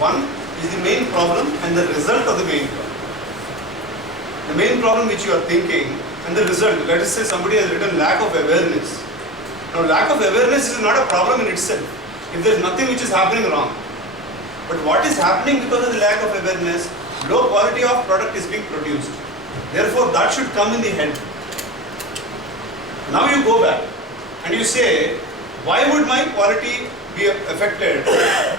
One is the main problem and the result of the main problem. The main problem which you are thinking and the result. Let us say somebody has written lack of awareness. Now lack of awareness is not a problem in itself if there is nothing which is happening wrong. But what is happening because of the lack of awareness? Low quality of product is being produced. Therefore that should come in the head. Now you go back and you say, why would my quality be affected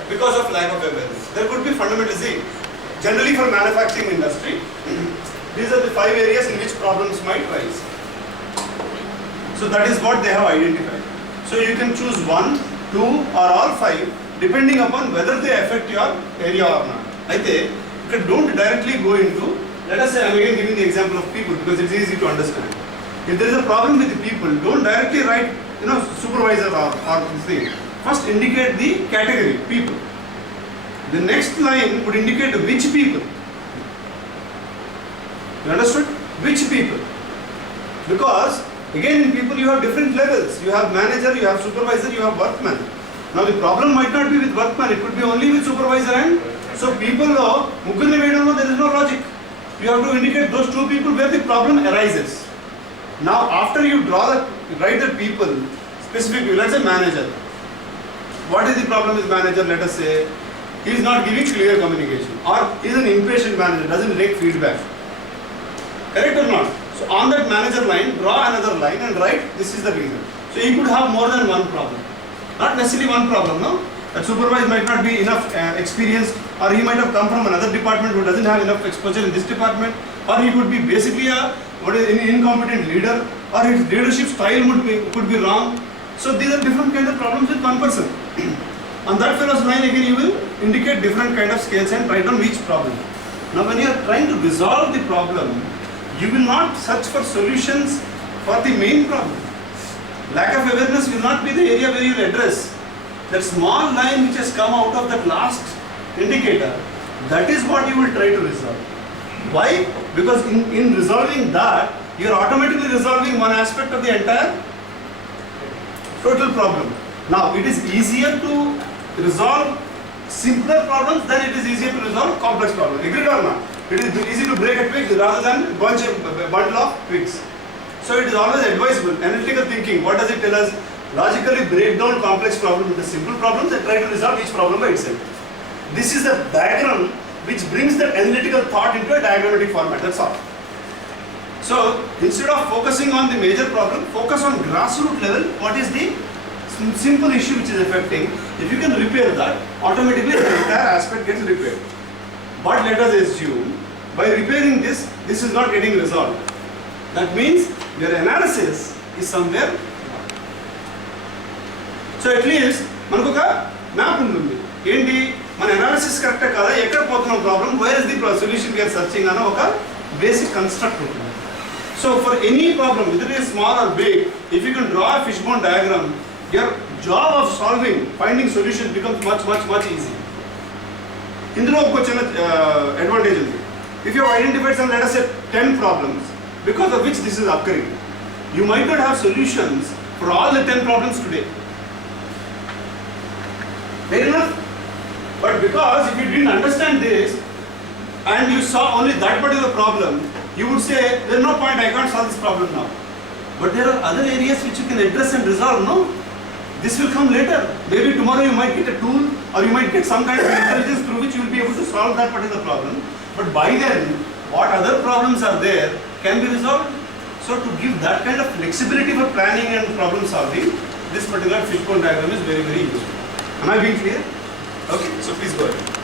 because of lack of awareness? There could be fundamentally, generally for manufacturing industry, these are the 5 areas in which problems might rise. So that is what they have identified. So you can choose 1, 2 or all 5 depending upon whether they affect your area or not. You don't directly go into, let us say I am again giving the example of people because it is easy to understand. If there is a problem with the people, don't directly write supervisor or this thing. First indicate the category, people. The next line would indicate which people. You understood? Which people? Because again in people you have different levels. You have manager, you have supervisor, you have workman. Now the problem might not be with workman, it could be only with supervisor and so people know, there is no logic. You have to indicate those 2 people where the problem arises. Now after you write the people specifically, let's say manager. What is the problem with manager? Let us say he is not giving clear communication or he is an impatient manager, doesn't take feedback. Correct or not? So on that manager line, draw another line and write this is the reason. So he could have more than one problem. Not necessarily one problem, no? That supervisor might not be enough experienced, or he might have come from another department who doesn't have enough exposure in this department, or he could be basically an incompetent leader, or his leadership style could be wrong. So these are different kinds of problems with one person. On that fellow's line again you will indicate different kind of scales and write down each problem. Now when you are trying to resolve the problem, you will not search for solutions for the main problem. Lack of awareness will not be the area where you will address. That small line which has come out of that last indicator, that is what you will try to resolve. Why? Because in resolving that, you are automatically resolving one aspect of the entire total problem. Now it is easier to resolve simpler problems than it is easier to resolve complex problems. Agreed or not? It is easy to break a twig rather than bundle of twigs. So it is always advisable. Analytical thinking, what does it tell us? Logically break down complex problems into simple problems and try to resolve each problem by itself. This is the diagram which brings the analytical thought into a diagrammatic format, that's all. So instead of focusing on the major problem, focus on grassroots level, what is the simple issue which is affecting. If you can repair that, automatically the entire aspect gets repaired. But let us assume, by repairing this is not getting resolved. That means your analysis is somewhere wrong. So at least, manaku oka map undundi. Enti, mana analysis correct kada, ekkada pothunna problem, where is the solution we are searching ana oka basic construct untundi. So for any problem, whether it is small or big, if you can draw a fishbone diagram, your job of finding solutions becomes much easy. Indulo oka chinna advantage undi. If you have identified some, let us say 10 problems because of which this is occurring, you might not have solutions for all the 10 problems today. Fair enough? But because if you didn't understand this and you saw only that particular problem, you would say, there is no point, I can't solve this problem now. But there are other areas which you can address and resolve, no? This will come later. Maybe tomorrow you might get a tool or you might get some kind of intelligence through which you will be able to solve that particular problem. But by then, what other problems are there can be resolved. So to give that kind of flexibility for planning and problem solving, this particular fishbone diagram is very useful. Am I being clear? Okay, so please go ahead.